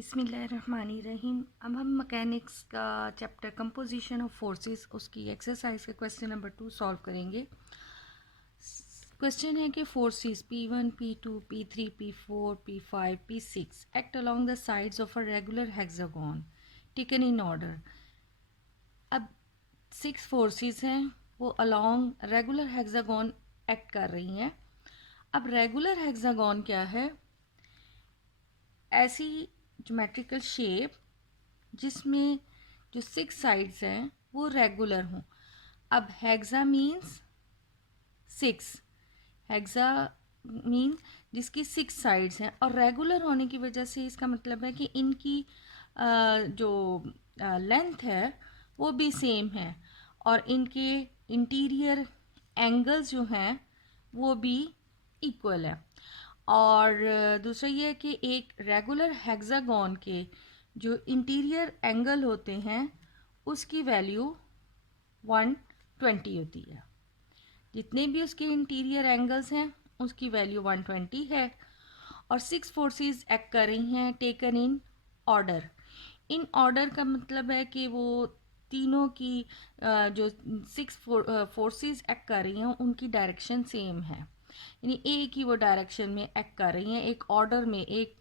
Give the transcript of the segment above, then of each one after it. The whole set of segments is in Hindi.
बिस्मिल्लाहिर्रहमानिर्रहीम। अब हम मैकेनिक्स का चैप्टर कंपोजिशन ऑफ फोर्सेस उसकी एक्सरसाइज का क्वेश्चन नंबर 2 सॉल्व करेंगे। क्वेश्चन है कि forces P1, P2, P3, P4, P5, P6 act along the sides of a regular hexagon taken in order. अब 6 फोर्सेस हैं, वो अलोंग रेगुलर हेक्सागोन एक्ट कर रही हैं। अब रेगुलर हेक्सागोन क्या है? ऐसी ज्योमेट्रिकल शेप जिसमें जो 6 साइड्स हैं वो रेगुलर हों। अब हेक्सा मीन्स 6, हेक्सा मीन जिसकी 6 साइड्स हैं और रेगुलर होने की वजह से इसका मतलब है कि इनकी जो लेंथ है वो भी सेम है और इनके इंटीरियर एंगल्स जो हैं वो भी इक्वल है। और दूसरा ये है कि एक रेगुलर हेक्सागोन के जो इंटीरियर एंगल होते हैं उसकी वैल्यू 120 होती है। जितने भी उसके इंटीरियर एंगल्स हैं उसकी वैल्यू 120 है। और 6 फोर्सेस एक्ट कर रही हैं taken in order. In order का मतलब है कि वो तीनों की जो 6 फोर्सेस एक्ट कर रही हैं उनकी डायरेक्शन सेम है, यानी एक ही वो डायरेक्शन में एक्ट कर रही हैं, एक ऑर्डर में, एक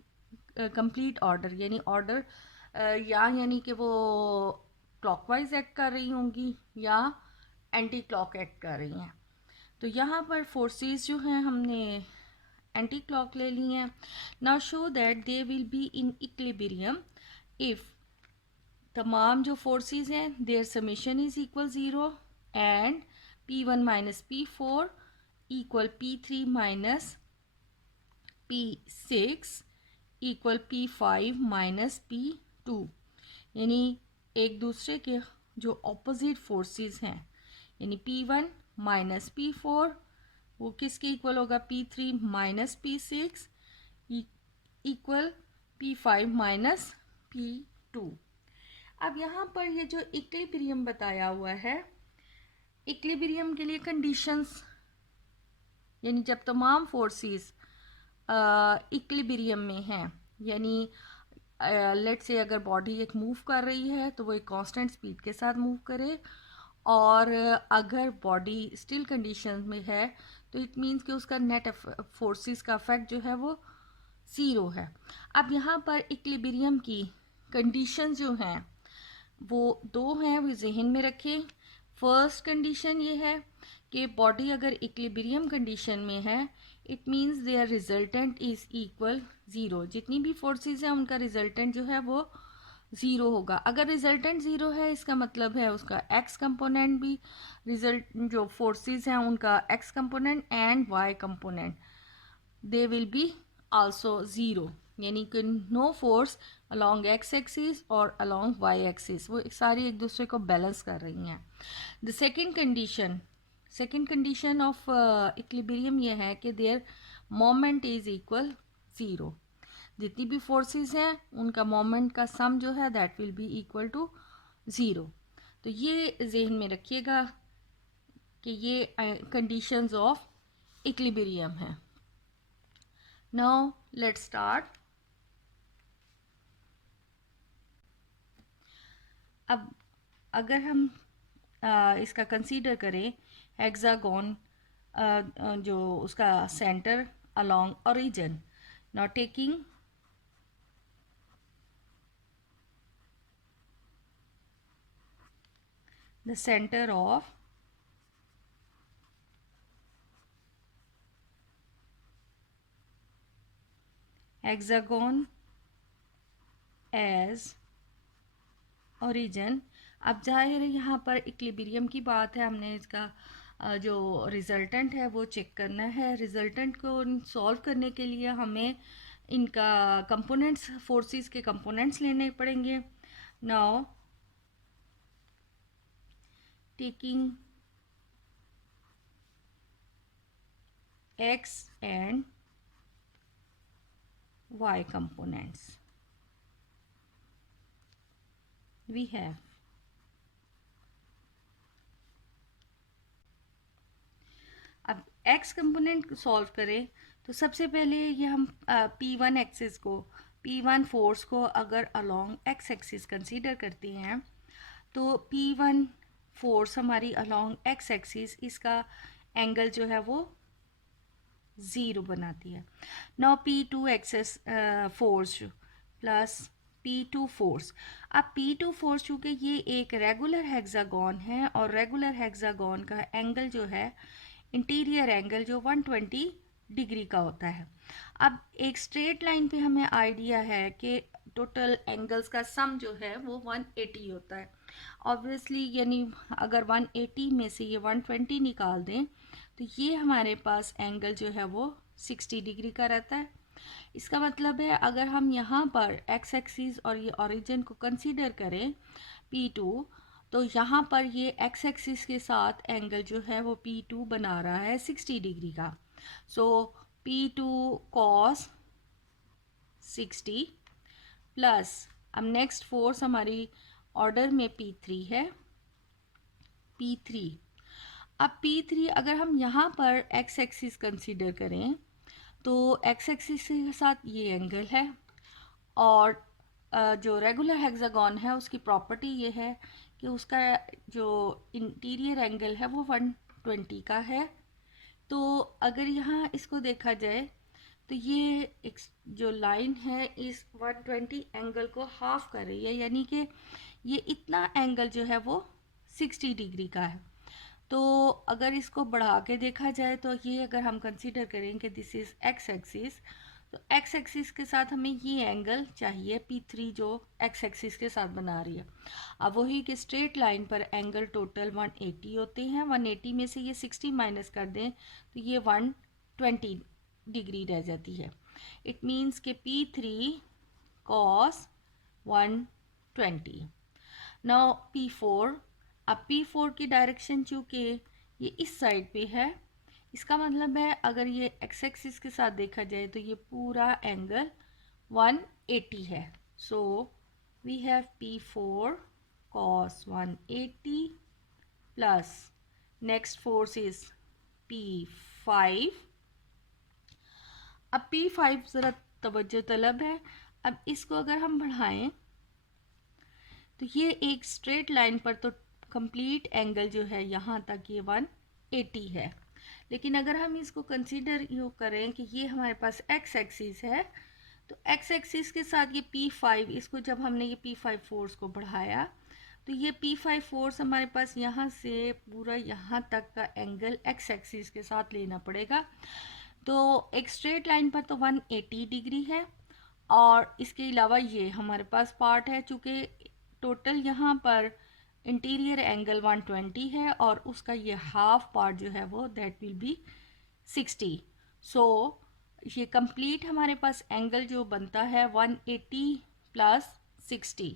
कंप्लीट ऑर्डर। यानी ऑर्डर यानी कि वो क्लॉकवाइज एक्ट कर रही होंगी या एंटी क्लॉक एक्ट कर रही हैं। तो यहाँ पर फोर्सेस जो हैं हमने एंटी क्लॉक ले ली हैं। Now show that they will be in equilibrium if तमाम जो फोर्सेस हैं their summation is equal 0 and P1 minus P4 equal P3 minus P6 equal P5 minus P2। यानी एक दूसरे के जो ऑपोजिट फोर्सेस हैं, यानी P1 माइनस P4 वो किसके इक्वल होगा? P3 minus P6 equal P5 minus P2। अब यहाँ पर ये जो इक्विलिब्रियम बताया हुआ है, इक्विलिब्रियम के लिए कंडीशंस, यानी जब तमाम फोर्सेस इक्विलिब्रियम में हैं, यानी लेट्स से अगर बॉडी एक मूव कर रही है तो वो एक कांस्टेंट स्पीड के साथ मूव करे, और अगर बॉडी स्टिल कंडीशन में है तो इट मीन्स कि उसका नेट फोर्सेस का इफेक्ट जो है वो 0 है। अब यहाँ पर इक्विलिब्रियम की कंडीशन जो हैं वो 2 हैं, वो जहन में रखें। फर्स्ट कंडीशन ये है कि बॉडी अगर इक्विलिब्रियम कंडीशन में है it means their resultant is equal 0। जितनी भी फोर्सेस हैं उनका रिजल्टेंट जो है वो 0 होगा। अगर रिजल्टेंट 0 है इसका मतलब है उसका एक्स कंपोनेंट भी, रिजल्ट जो फोर्सेस हैं उनका x component and y component they will be also 0। यानी कि no force along x axis और अलोंग वाई एक्सिस, वो सारी एक दूसरे को बैलेंस कर रही हैं। The second condition of equilibrium ये है कि देयर मोमेंट इज इक्वल 0। जितनी भी फोर्सेस हैं उनका मोमेंट का सम जो है that will be equal to 0। तो ये जहन में रखिएगा कि ये कंडीशंस ऑफ इक्विलिब्रियम है। Now let's start. अब अगर हम इसका कंसीडर करें हेक्सागोन, जो उसका center along origin, now taking the center of hexagon as origin। अब जाहिर है यहाँ पर इक्विलिब्रियम की बात है, हमने इसका जो रिजल्टेंट है वो चेक करना है। रिजल्टेंट को सॉल्व करने के लिए हमें इनका कंपोनेंट्स, फोर्सेस के कंपोनेंट्स लेने पड़ेंगे। Now taking x and y components we have अब x कंपोनेंट सॉल्व करें तो सबसे पहले ये हम P1 एक्सिस को P1 फोर्स को अगर अलोंग एक्स एक्सिस कंसीडर करते हैं तो P1 फोर्स हमारी अलोंग एक्स एक्सिस, इसका एंगल जो है वो 0 बनाती है। Now P2 access force plus P2 force. अब P2 फोर्स चूँकि ये एक रेगुलर हेक्सागोन है और रेगुलर हेक्सागोन का एंगल जो है, इंटीरियर एंगल जो 120 डिग्री का होता है। अब एक स्ट्रेट लाइन पे हमें आइडिया है कि टोटल एंगल्स का सम जो है वो 180 होता है। ऑब्वियसली यानी अगर 180 में से ये 120 निकाल दें तो ये हमारे पास एंगल जो है वो 60 डिग्री का रहता है। इसका मतलब है अगर हम यहाँ पर एक्स एक्सिस और ये ओरिजिन को कंसीडर करें P2, तो यहाँ पर ये एक्स एक्सिस के साथ एंगल जो है वो P2 बना रहा है 60 डिग्री का। सो P2 cos 60 प्लस, अब नेक्स्ट फोर्स हमारी ऑर्डर में P3 है, P3। अब P3 अगर हम यहाँ पर एक्स एक्सिस कंसीडर करें तो एक्स एक्सिस के साथ ये एंगल है और जो रेगुलर हेक्सागोन है उसकी प्रॉपर्टी ये है कि उसका जो इंटीरियर एंगल है वो 120 का है। तो अगर यहाँ इसको देखा जाए तो ये एक जो लाइन है इस 120 एंगल को हाफ कर रही है, यानी कि ये इतना एंगल जो है वो 60 डिग्री का है। तो अगर इसको बढ़ा के देखा जाए तो ये अगर हम कंसीडर करें कि दिस इज़ एक्स एक्सिस, तो एक्स एक्सिस के साथ हमें ये एंगल चाहिए P3 जो एक्स एक्सिस के साथ बना रही है। अब वही कि स्ट्रेट लाइन पर एंगल टोटल 180 होते हैं, 180 में से ये 60 माइनस कर दें तो ये 120 डिग्री रह जाती है। इट मीन्स कि P3 cos 120। नाउ P4, अब P4 की डायरेक्शन चूँकि ये इस साइड पे है, इसका मतलब है अगर ये एक्स एक्सिस के साथ देखा जाए तो ये पूरा एंगल 180 है। So we have P4 cos 180 plus next force is P5। अब P5 ज़रा तवज्जो तलब है। अब इसको अगर हम बढ़ाएं तो ये एक स्ट्रेट लाइन पर तो कंप्लीट एंगल जो है यहाँ तक ये 180 है, लेकिन अगर हम इसको कंसीडर यूँ करें कि ये हमारे पास एक्स एक्सिस है तो एक्स एक्सिस के साथ ये P5, इसको जब हमने ये P5 फोर्स को बढ़ाया तो ये P5 फोर्स हमारे पास यहाँ से पूरा यहाँ तक का एंगल एक्स एक्सिस के साथ लेना पड़ेगा। तो एक स्ट्रेट लाइन पर तो 180 डिग्री है और इसके अलावा ये हमारे पास पार्ट है, चूँकि टोटल यहाँ पर इंटीरियर एंगल 120 है और उसका ये हाफ पार्ट जो है वो दैट विल बी 60। सो ये कंप्लीट हमारे पास एंगल जो बनता है 180 plus 60,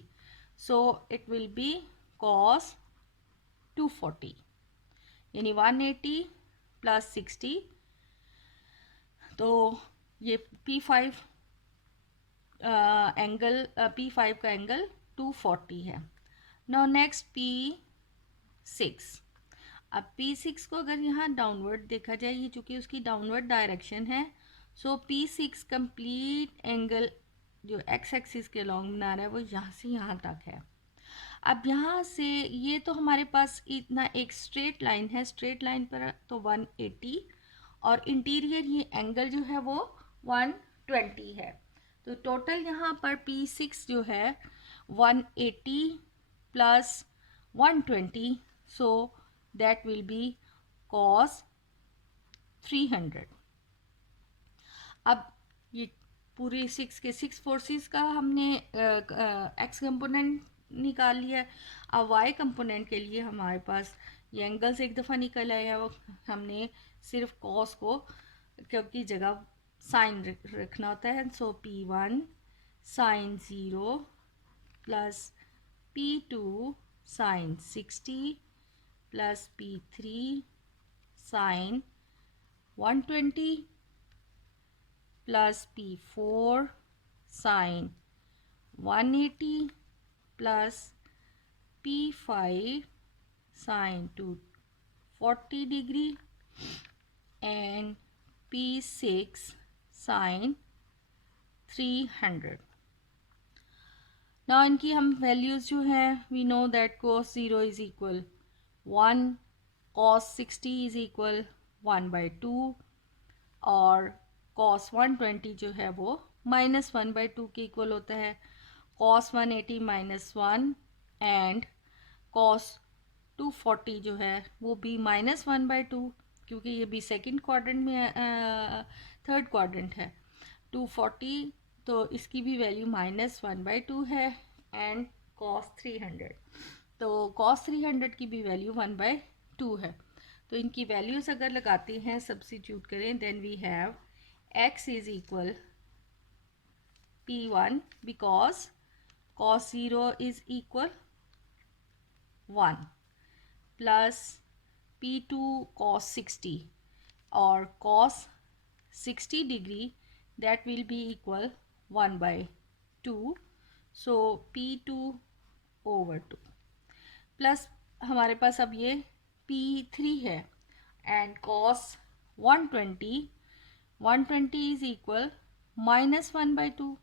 so it will B cos 240, यानी 180 प्लस 60। तो ये P5 एंगल P5 का एंगल 240 है। Now next P6। अब P6 को अगर यहाँ डाउनवर्ड देखा जाए, ये चूँकि उसकी डाउनवर्ड डायरेक्शन है, सो P6 कंप्लीट एंगल जो एक्स एक्सिस के लॉन्ग बना रहा है वो यहाँ से यहाँ तक है। अब यहाँ से ये तो हमारे पास इतना एक स्ट्रेट लाइन है, स्ट्रेट लाइन पर तो 180 और इंटीरियर ये एंगल जो है वो 120 है। तो टोटल यहाँ पर P6 जो है 180 plus 120, so that will B cos 300। अब ये पूरे 6 फोर्सेस का हमने एक्स कंपोनेंट निकाल लिया है। अब वाई कंपोनेंट के लिए हमारे पास ये एंगल्स एक दफ़ा निकल आया, वो हमने सिर्फ कॉस को क्योंकि जगह साइन रखना होता है। So P1 sine 0 plus P2 sine 60 plus P3 sine 120 plus P4 sine 180 plus P5 sine 240 degree and P6 sine 300। ना इनकी हम वैल्यूज़ जो हैं we know that cos 0 is equal 1, cos 60 is equal 1/2 और cos 120 जो है वो -1/2 के इक्वल होता है। cos 180 -1 एंड cos 240 जो है वो भी -1/2, क्योंकि ये भी सेकंड क्वाड्रेंट में थर्ड क्वाड्रेंट है। 240 तो इसकी भी वैल्यू -1/2 है एंड cos 300 तो cos 300 की भी वैल्यू 1/2 है। तो इनकी वैल्यूज़ अगर लगाते हैं सब्स्टिट्यूट करें then we have x is equal p1 because cos 0 is equal 1 plus p2 cos 60 और cos 60 degree that will be equal 1/2 so p2 over 2 plus हमारे पास अब ये p3 है and cos 120 is equal -1/2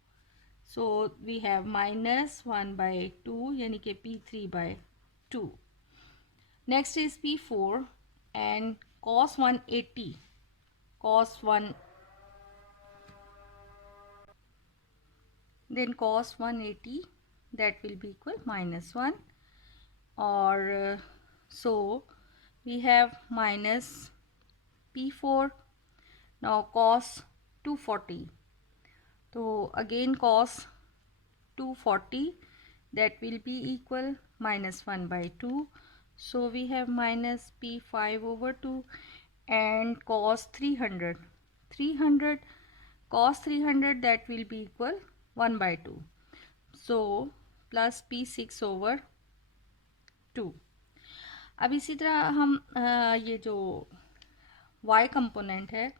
so we have -1/2 यानी कि p3/2. Next is p4 and cos 180 then cos 180 that will be equal -1 or so we have minus p4. Now cos 240 so again cos 240 that will be equal -1/2 so we have minus p5 over 2 and cos 300 cos 300 that will be equal 1/2 so plus p6 over 2. अब इसी तरह हम ये जो y कंपोनेंट है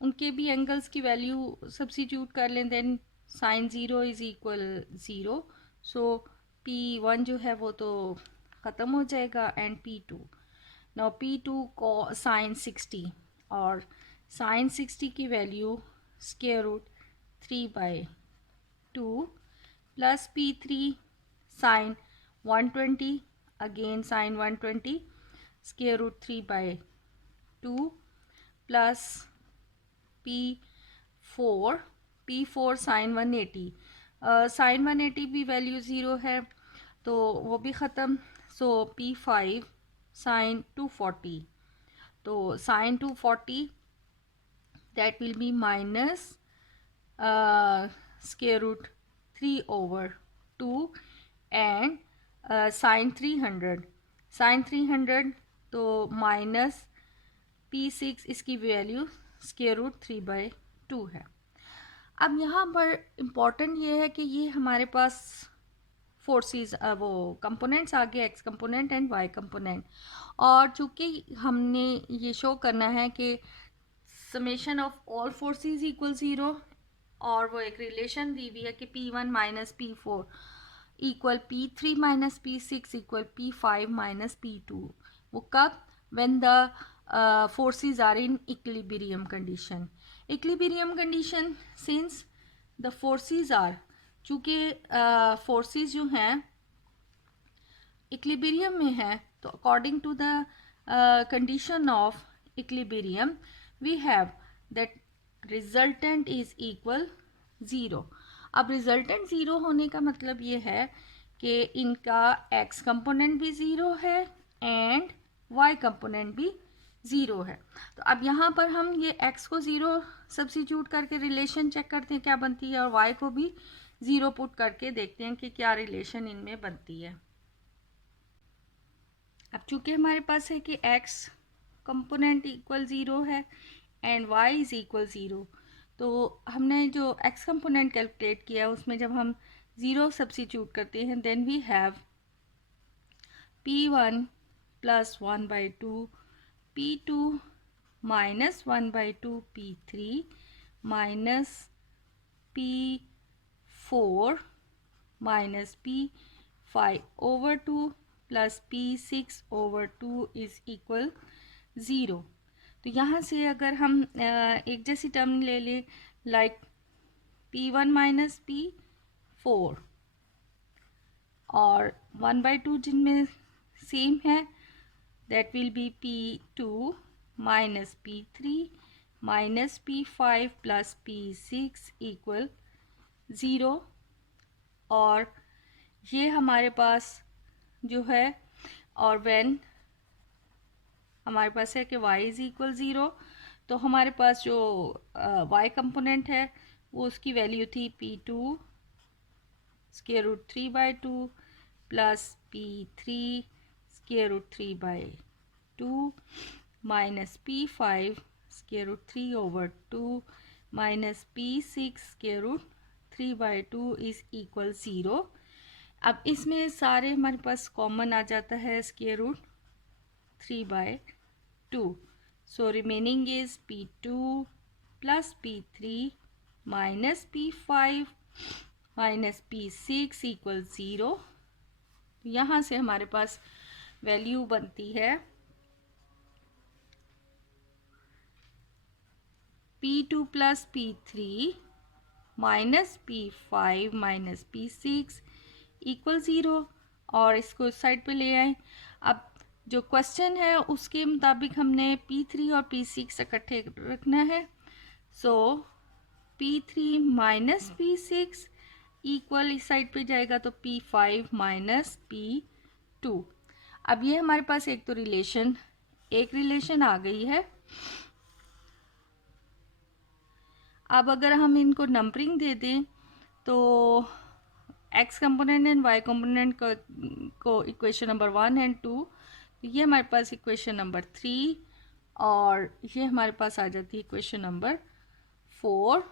उनके भी एंगल्स की वैल्यू सब्स्टिट्यूट कर लें then sine 0 is equal 0 so p1 जो है वो तो ख़त्म हो जाएगा एंड p2 नाउ p2 को साइन 60 और साइन 60 की value square root 3/2 plus p3 sine 120 again sine 120 square root 3/2 plus p4 sine 180 sine 180 भी वैल्यू ज़ीरो है तो वो भी ख़त्म सो p5 साइन 240 तो sine 240 that will be minus square root 3/2 and sine 300 तो माइनस p6 इसकी वैल्यू स्क्वायर रूट 3/2 है। अब यहाँ पर इम्पॉर्टेंट ये है कि ये हमारे पास फोर्सेस वो कंपोनेंट्स आ गए x component and y component और चूँकि हमने ये शो करना है कि summation of all forces equal 0 और वो एक रिलेशन दी हुई है कि p1 minus p4 equal p3 minus p6 equal p5 minus p2 वो कब when the forces are in equilibrium condition since the forces are चूँकि forces जो हैं equilibrium में है तो according to the condition of equilibrium we have that resultant is equal 0. अब रिजल्टेंट ज़ीरो होने का मतलब ये है कि इनका x कंपोनेंट भी ज़ीरो है एंड y कंपोनेंट भी ज़ीरो है। तो अब यहाँ पर हम ये x को ज़ीरो सब्स्टिट्यूट करके रिलेशन चेक करते हैं क्या बनती है और y को भी ज़ीरो पुट करके देखते हैं कि क्या रिलेशन इनमें बनती है। अब चूँकि हमारे पास है कि x कंपोनेंट इक्वल ज़ीरो है and y is equal zero तो हमने जो x कंपोनेंट कैलकुलेट किया उसमें जब हम ज़ीरो सब्स्टिट्यूट करते हैं then we have p1 plus 1/2 p2 minus 1/2 p3 minus p4 minus p5 over 2 plus p6 over 2 is equal 0। तो यहाँ से अगर हम एक जैसी टर्म ले लें लाइक p1 माइनस p4 और 1/2 जिनमें सेम है, that will B P2 minus P3 minus P5 plus P6 equal 0। और ये हमारे पास जो है, और व्हेन हमारे पास है कि y इज इक्वल 0, तो हमारे पास जो y कंपोनेंट है वो उसकी वैल्यू थी P2 square root 3/2 plus P3 square root 3/2 minus P5 square root 3/2 minus P6 square root 3/2 is equal 0। अब इसमें सारे हमारे पास कॉमन आ जाता है square root 3/2, so remaining is P2 plus P3 minus P5 minus P6 equals 0। यहाँ से हमारे पास वैल्यू बनती है P2 plus P3 minus P5 minus P6 equal 0, और इसको इस साइड पे ले आए। अब जो क्वेश्चन है उसके मुताबिक हमने P3 और P6 इकट्ठे रखना है, सो P3 माइनस P6 इक्वल इस साइड पे जाएगा तो P5 माइनस P2। अब ये हमारे पास एक रिलेशन आ गई है। अब अगर हम इनको नंबरिंग दे दें तो x component and y component को इक्वेशन नंबर 1 एंड 2, तो ये हमारे पास इक्वेशन नंबर 3, और ये हमारे पास आ जाती है equation number 4,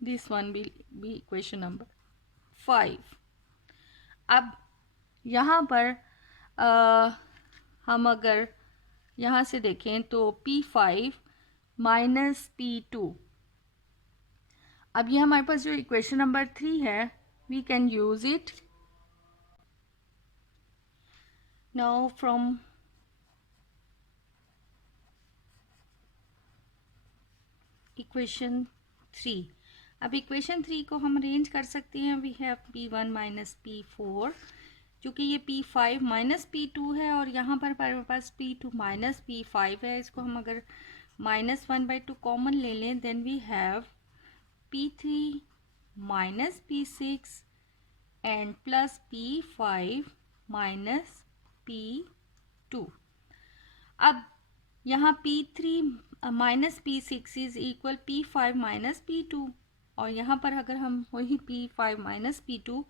this one will be equation number 5। अब यहाँ पर हम अगर यहाँ से देखें तो P5 माइनस P2, अब ये हमारे पास जो इक्वेशन नंबर 3 है, we can use it now from equation 3। अब इक्वेशन 3 को हम अरेंज कर सकते हैं। We have P1 minus P4, क्योंकि ये P5 माइनस P2 है, और यहाँ पर हमारे पास P2 माइनस P5 है। इसको हम अगर माइनस 1/2 कॉमन ले लें, then we have P3 minus P6 and plus P5 minus P2। अब यहाँ P3 minus P6 is equal P5 minus P2, और यहाँ पर अगर हम वही P5 माइनस P2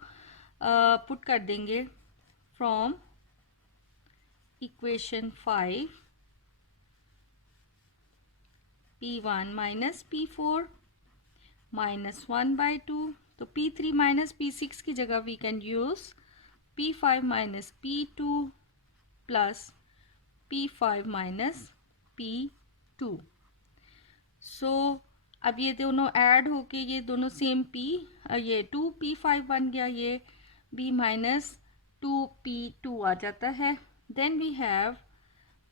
पुट कर देंगे from equation 5, P1 minus P4 minus 1/2, तो P3 माइनस P6 की जगह we can use P5 minus P2 plus P5 minus P2। So अब ये दोनों ऐड होके ये दोनों सेम ये 2P5 बन गया, ये B माइनस 2P2 आ जाता है। Then we have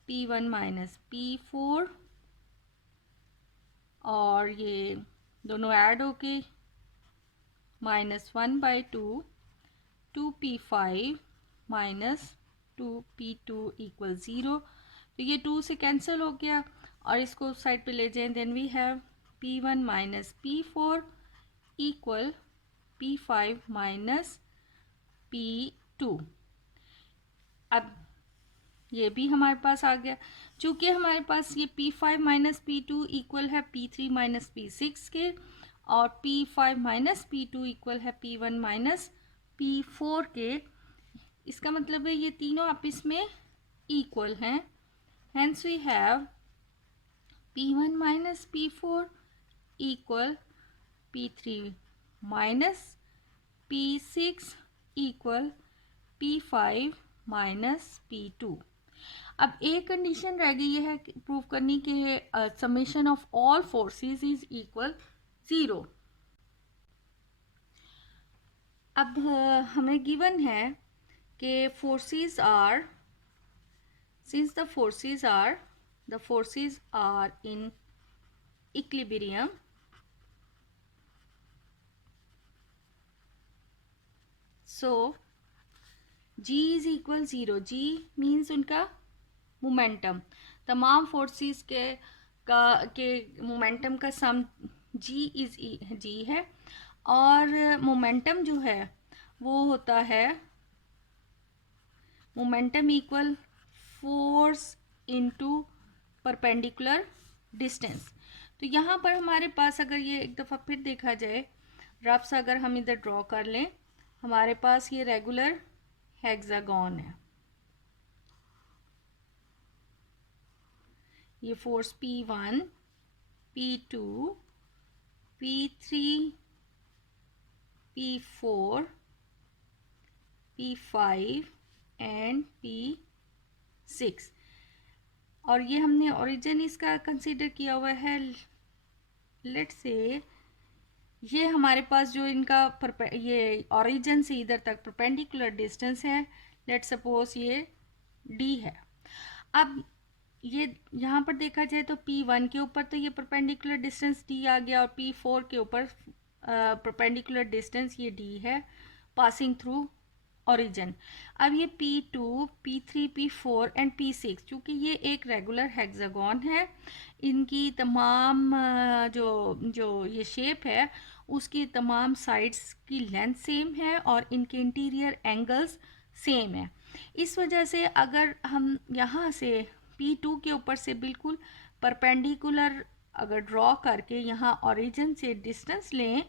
P1 minus P4, और ये दोनों ऐड होके minus 1/2 2P5 minus 2P2 equal 0, तो ये 2 से कैंसिल हो गया, और इसको साइड पे ले जाएं। Then we have P1 minus P4 equal P5 minus P2। अब ये भी हमारे पास आ गया। चूँकि हमारे पास ये P5 माइनस P2 इक्वल है P3 माइनस P6 के, और P5 माइनस P2 इक्वल है P1 माइनस P4 के, इसका मतलब है ये तीनों आपस में इक्वल हैं। Hence we have P1 minus P4 equal P3 minus P6 equal P5 minus P2। अब एक कंडीशन रह गई है प्रूव करनी कि summation of all forces is equal 0। अब हमें गिवन है कि forces are, since the forces are in equilibrium, so G is equal 0, G means उनका मोमेंटम, तमाम फोर्सेस के मोमेंटम का सम जी इज जी है, और मोमेंटम जो है वो होता है momentum equal force into perpendicular distance. तो यहाँ पर हमारे पास अगर ये एक दफ़ा फिर देखा जाए, रफ सा अगर हम इधर ड्रॉ कर लें, हमारे पास ये रेगुलर हेक्सागन है, ये force P1, P2, P3, P4, P5 and P6, और ये हमने ओरिजिन इसका कंसीडर किया हुआ है। लेट्स से ये हमारे पास जो इनका ये ओरिजिन से इधर तक परपेंडिकुलर डिस्टेंस है, लेट्स सपोज ये D है। अब ये यहाँ पर देखा जाए तो P1 के ऊपर तो ये परपेंडिकुलर डिस्टेंस D आ गया, और P4 के ऊपर परपेंडिकुलर डिस्टेंस ये D है पासिंग थ्रू ओरिजिन। अब ये P2, P3, P4 and P6, चूँकि ये एक रेगुलर हेक्सागन है, इनकी तमाम जो जो ये शेप है उसकी तमाम साइड्स की लेंथ सेम है और इनके इंटीरियर एंगल्स सेम है। इस वजह से अगर हम यहाँ से P2 के ऊपर से बिल्कुल परपेंडिकुलर अगर ड्रॉ करके यहाँ ओरिजिन से डिस्टेंस लें,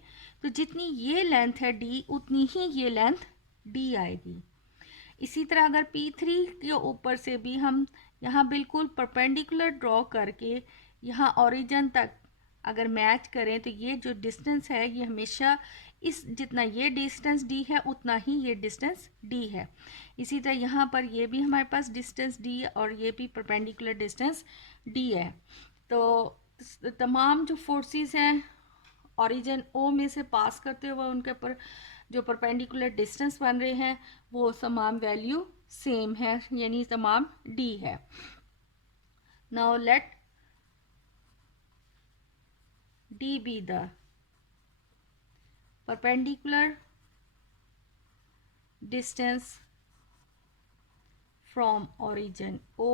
तो जितनी ये लेंथ है D, उतनी ही ये लेंथ D आएगी। इसी तरह अगर P3 के ऊपर से भी हम यहाँ बिल्कुल परपेंडिकुलर ड्रॉ करके यहाँ ओरिजिन तक अगर मैच करें, तो ये जो डिस्टेंस है ये हमेशा इस जितना ये डिस्टेंस D है उतना ही ये डिस्टेंस D है। इसी तरह यहाँ पर ये भी हमारे पास डिस्टेंस D और ये भी परपेंडिकुलर डिस्टेंस D है। तो तमाम जो फोर्सेस हैं ओरिजिन O में से पास करते हुए उनके पर जो परपेंडिकुलर डिस्टेंस बन रहे हैं वो तमाम वैल्यू सेम है, यानी तमाम D है। Now let D be the perpendicular distance from origin O।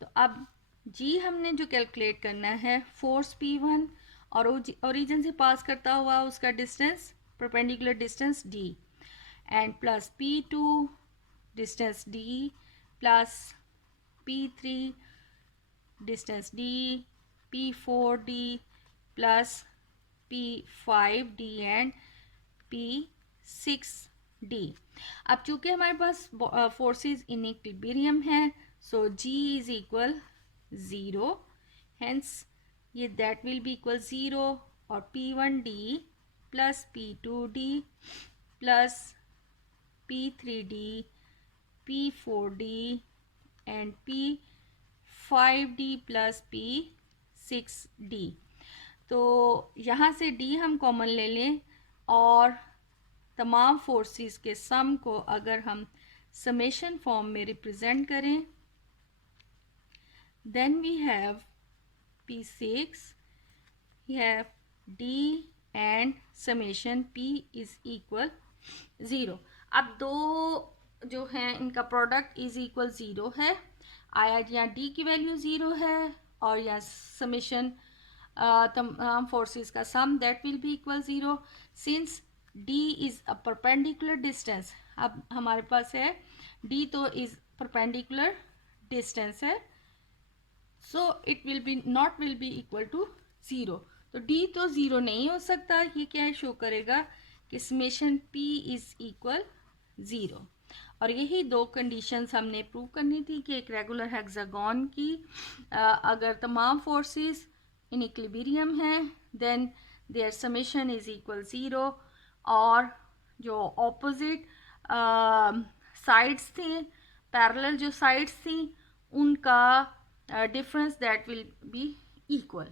तो अब G हमने जो कैलकुलेट करना है, फोर्स P1 और ओरिजिन से पास करता हुआ उसका distance perpendicular distance D, and plus P2 distance D, plus P3 distance D, P4D, plus P5D and P6D। अब चूंकि हमारे पास फोर्सेस इन इक्विलिब्रियम है, सो G इज इक्वल 0, हेंस ये दैट विल बी इक्वल 0, और P1D plus P2D plus P3D, P4D and P5D plus P6D। तो यहाँ से D हम कॉमन ले लें, और तमाम फोर्सेस के सम को अगर हम समेशन फॉर्म में रिप्रेजेंट करें, then we have P6, we have D and summation P is equal 0। अब दो जो हैं इनका प्रोडक्ट इज इक्वल 0 है, आया यहाँ D की वैल्यू 0 है, और यहाँ समेशन तमाम फोर्सेस का sum that will be equal 0। Since D is a perpendicular distance, अब हमारे पास है D तो इज परपेंडिकुलर डिस्टेंस है, so it will be not will be equal to 0। तो D तो 0 नहीं हो सकता, ये क्या शो करेगा कि समेशन P इज इक्वल 0। और यही दो कंडीशंस हमने प्रूव करनी थी कि एक रेगुलर हेक्सागन की अगर तमाम फोर्सेस इन इक्विलिब्रियम है, then their summation is equal 0, और जो ऑपोजिट साइड्स थी, पैरेलल जो साइड्स थी, उनका difference that will be equal.